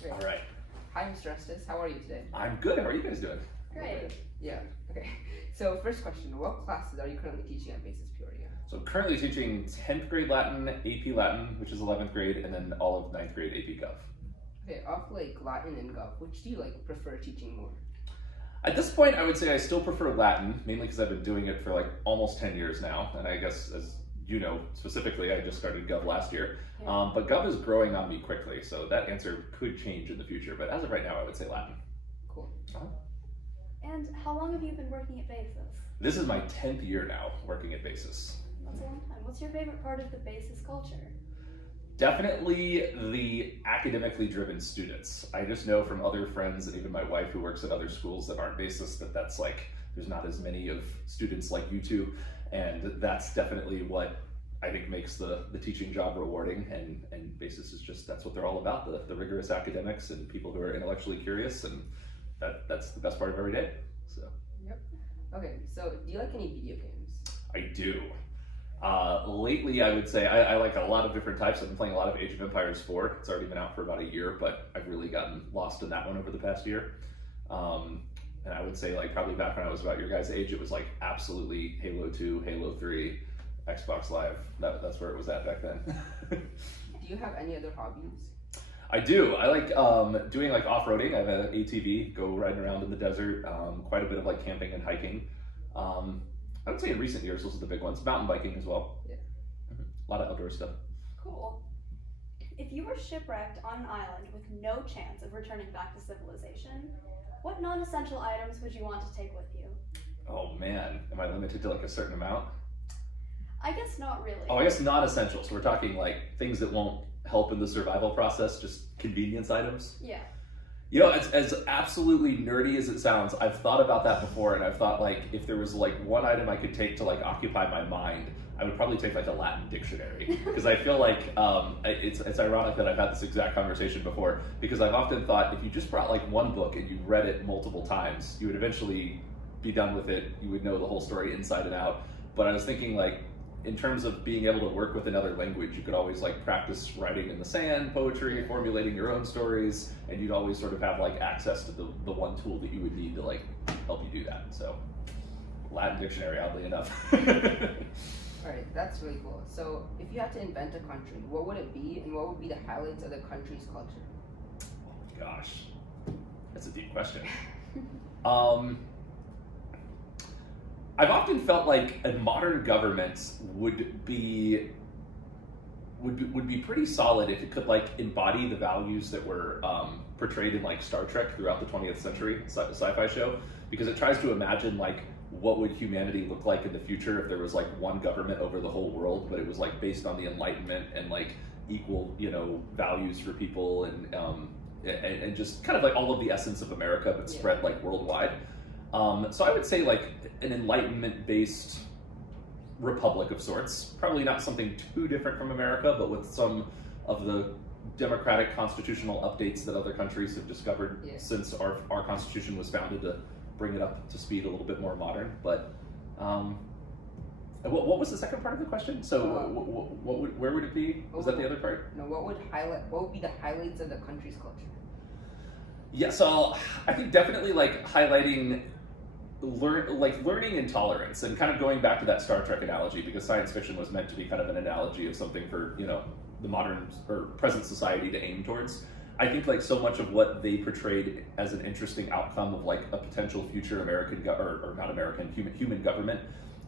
Great. All right. Hi, Mr. Estes. How are you today? I'm good. How are you guys doing? Great. Yeah. Okay. So first question: what classes are you currently teaching at Basis Peoria? So I'm currently teaching 10th grade Latin, AP Latin, which is 11th grade, and then all of 9th grade AP Gov. Okay. Of like Latin and Gov, which do you like prefer teaching more? At this point, I would say I still prefer Latin, mainly because I've been doing it for like almost 10 years now. And I guess, as you know, specifically, I just started Gov last year. Yeah. But Gov is growing on me quickly, so that answer could change in the future. But as of right now, I would say Latin. Cool. And how long have you been working at Basis? This is my 10th year now working at Basis. That's a long time. What's your favorite part of the Basis culture? Definitely the academically driven students. I just know from other friends and even my wife who works at other schools that aren't Basis that's like, there's not as many of students like you two. And that's definitely what I think makes the teaching job rewarding. And Basis is just, that's what they're all about, the rigorous academics and people who are intellectually curious. And that's the best part of every day. So. Yep. Okay. So do you like any video games? I do. Lately, I would say I like a lot of different types. I've been playing a lot of Age of Empires 4. It's already been out for about a year, but I've really gotten lost in that one over the past year. And I would say like probably back when I was about your guys' age, it was like absolutely Halo 2, Halo 3, Xbox Live. That's where it was at back then. Do you have any other hobbies? I do. I like doing like off-roading. I have an ATV, go riding around in the desert, quite a bit of like camping and hiking. I would say in recent years, those are the big ones. Mountain biking as well. Yeah. A lot of outdoor stuff. Cool. If you were shipwrecked on an island with no chance of returning back to civilization, what non-essential items would you want to take with you? Oh man, am I limited to like a certain amount? I guess not really. Oh, I guess not essential. So we're talking like things that won't help in the survival process, just convenience items. Yeah. You know, as absolutely nerdy as it sounds, I've thought about that before, and I've thought like if there was like one item I could take to like occupy my mind, I would probably take like a Latin dictionary, because I feel like it's ironic that I've had this exact conversation before, because I've often thought if you just brought like one book and you read it multiple times, you would eventually be done with it. You would know the whole story inside and out. But I was thinking like, in terms of being able to work with another language, you could always like practice writing in the sand, poetry, formulating your own stories, and you'd always sort of have like access to the one tool that you would need to like help you do that. So Latin dictionary, oddly enough. Alright, that's really cool. So if you had to invent a country, what would it be, and what would be the highlights of the country's culture? Oh gosh, that's a deep question. I've often felt like a modern government would be pretty solid if it could like embody the values that were portrayed in like Star Trek throughout the 20th century sci-fi show, because it tries to imagine like what would humanity look like in the future if there was like one government over the whole world, but it was like based on the Enlightenment and like equal, you know, values for people and just kind of like all of the essence of America but spread like worldwide. So I would say like an Enlightenment-based republic of sorts, probably not something too different from America, but with some of the democratic constitutional updates that other countries have discovered since our constitution was founded to bring it up to speed a little bit more modern. But what was the second part of the question? So where would it be? Was that the other part? No, what would be the highlights of the country's culture? Yeah, so I think definitely like highlighting learning and tolerance, and kind of going back to that Star Trek analogy, because science fiction was meant to be kind of an analogy of something for, you know, the modern or present society to aim towards. I think like so much of what they portrayed as an interesting outcome of like a potential future American or not American human government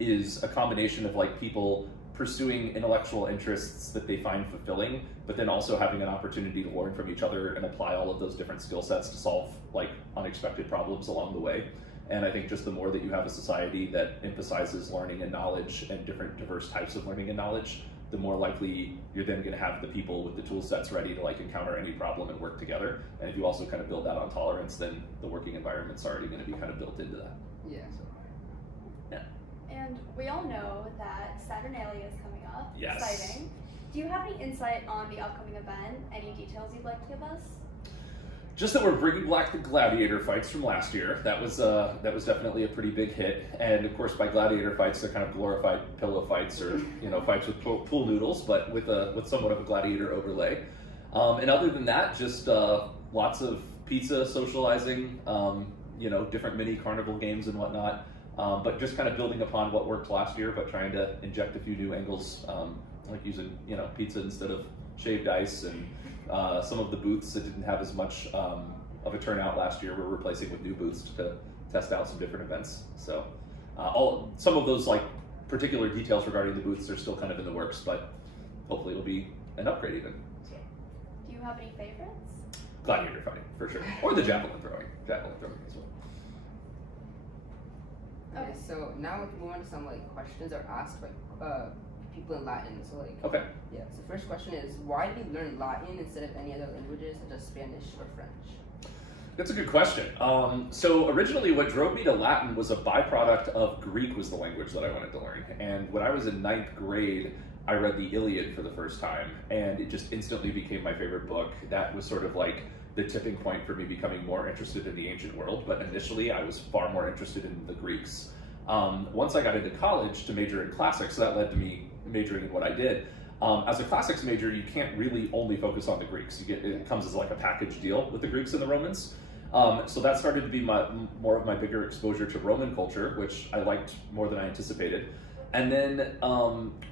is a combination of like people pursuing intellectual interests that they find fulfilling, but then also having an opportunity to learn from each other and apply all of those different skill sets to solve like unexpected problems along the way. And I think just the more that you have a society that emphasizes learning and knowledge and different diverse types of learning and knowledge, the more likely you're then going to have the people with the tool sets ready to like encounter any problem and work together. And if you also kind of build that on tolerance, then the working environment's already going to be kind of built into that. Yeah. So, yeah. And we all know that Saturnalia is coming up. Yes. Exciting. Do you have any insight on the upcoming event? Any details you'd like to give us? Just that we're bringing back the gladiator fights from last year. That was definitely a pretty big hit. And of course, by gladiator fights, they're kind of glorified pillow fights, or fights with pool noodles, but with somewhat of a gladiator overlay. And other than that, just lots of pizza socializing, different mini carnival games and whatnot. But just kind of building upon what worked last year, but trying to inject a few new angles, like using pizza instead of shaved ice, and some of the booths that didn't have as much of a turnout last year we're replacing with new booths to test out some different events. So some of those like particular details regarding the booths are still kind of in the works, but hopefully it'll be an upgrade even. So. Do you have any favorites? Gladiator fighting for sure, or the javelin throwing as well. Okay, so now we move on to some like questions are asked by people in Latin. So like, okay, yeah. So first question is, why did you learn Latin instead of any other languages such as Spanish or French? That's a good question. So originally what drove me to Latin was a byproduct of Greek was the language that I wanted to learn. And when I was in 9th grade, I read the Iliad for the first time, and it just instantly became my favorite book. That was sort of like the tipping point for me becoming more interested in the ancient world, but initially I was far more interested in the Greeks. Once I got into college to major in classics, so that led to me majoring in what I did. As a classics major, you can't really only focus on the Greeks. It comes as like a package deal with the Greeks and the Romans. So that started to be more of my bigger exposure to Roman culture, which I liked more than I anticipated. And then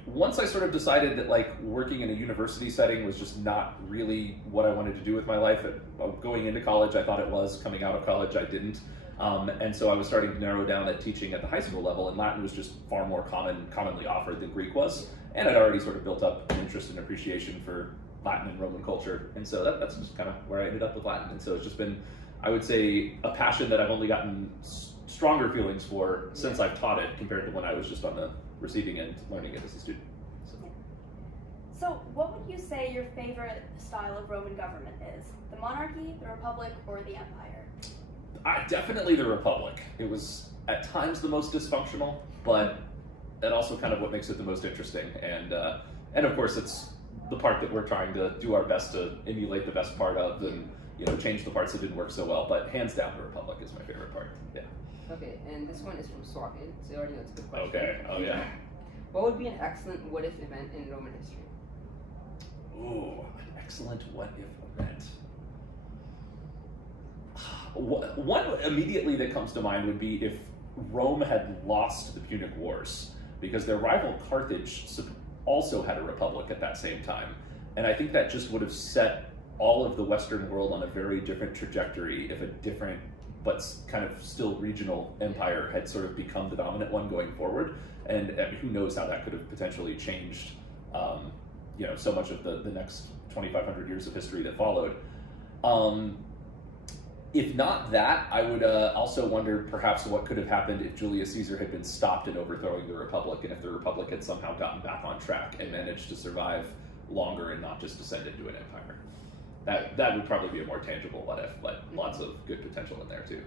once I sort of decided that like working in a university setting was just not really what I wanted to do with my life. Going into college, I thought it was. Coming out of college, I didn't. And so I was starting to narrow down at teaching at the high school level, and Latin was just far more commonly offered than Greek was. And I'd already sort of built up an interest and appreciation for Latin and Roman culture. And so that's just kind of where I ended up with Latin. And so it's just been, I would say, a passion that I've only gotten stronger feelings for since I've taught it compared to when I was just on the receiving end learning it as a student. So what would you say your favorite style of Roman government is? The monarchy, the republic, or the empire? Definitely the republic. It was at times the most dysfunctional, but that also kind of what makes it the most interesting. And of course it's the part that we're trying to do our best to emulate the best part of, and change the parts that didn't work so well. But hands down, the republic is my favorite part. Yeah. Okay, and this one is from Swakid, so you already know it's a good question. Okay. Oh yeah. What would be an excellent what if event in Roman history? Ooh, an excellent what if event. One immediately that comes to mind would be if Rome had lost the Punic Wars, because their rival Carthage also had a republic at that same time. And I think that just would have set all of the Western world on a very different trajectory if a different but kind of still regional empire had sort of become the dominant one going forward. And who knows how that could have potentially changed so much of the next 2,500 years of history that followed. If not that, I would also wonder perhaps what could have happened if Julius Caesar had been stopped in overthrowing the Republic, and if the Republic had somehow gotten back on track and managed to survive longer and not just descend into an empire. That would probably be a more tangible what if, but lots of good potential in there too.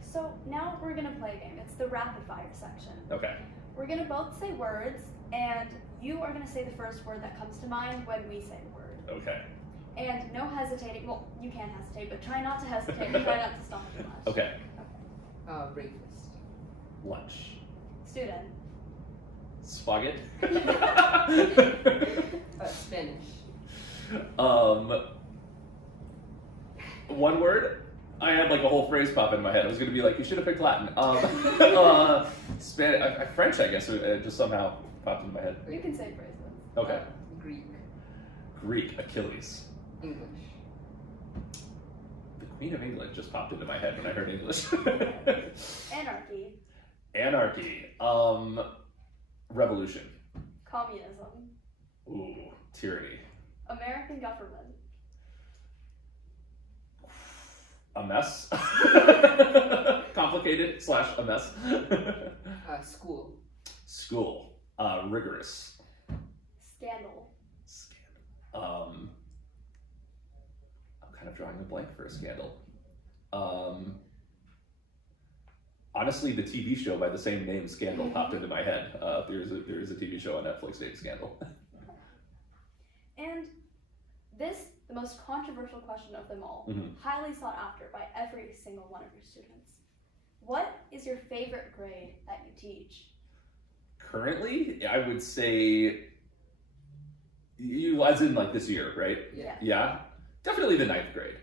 So now we're gonna play a game. It's the rapid fire section. Okay. We're gonna both say words, and you are gonna say the first word that comes to mind when we say the word. Okay. And no hesitating. Well, you can hesitate, but try not to hesitate and try not to stop too much. Okay. Breakfast. Lunch. Student. Spaghetti. Spanish. One word? I had like a whole phrase pop in my head. I was going to be like, you should have picked Latin. Spanish, French, I guess. It just somehow popped into my head. You can say phrases. Okay. Greek. Achilles. English. The Queen of England just popped into my head when I heard English. Anarchy. Revolution. Communism. Ooh, tyranny. American government. A mess. Complicated / a mess. School. Rigorous. Scandal. I'm kind of drawing a blank for a scandal. Honestly, the TV show by the same name, Scandal, popped into my head. There is a TV show on Netflix named Scandal. And this, the most controversial question of them all, highly sought after by every single one of your students. What is your favorite grade that you teach? Currently, I would say, you as in like this year, right? Yeah. Yeah. Definitely the ninth grade.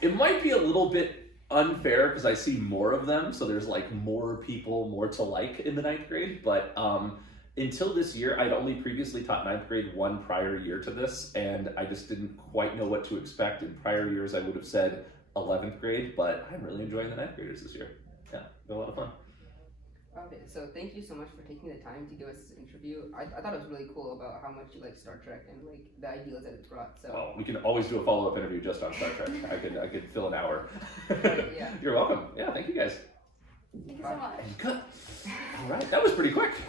It might be a little bit unfair because I see more of them, so there's like more people, more to like in the ninth grade. But until this year, I'd only previously taught ninth grade one prior year to this, and I just didn't quite know what to expect. In prior years, I would have said 11th grade, but I'm really enjoying the ninth graders this year. Yeah, been a lot of fun. Okay, so thank you so much for taking the time to give us this interview. I thought it was really cool about how much you like Star Trek and like the ideas that it brought. So Well, we can always do a follow-up interview just on Star Trek. I could fill an hour. Yeah. You're welcome. Yeah, thank you guys. Thank you so much. Good. All right, that was pretty quick.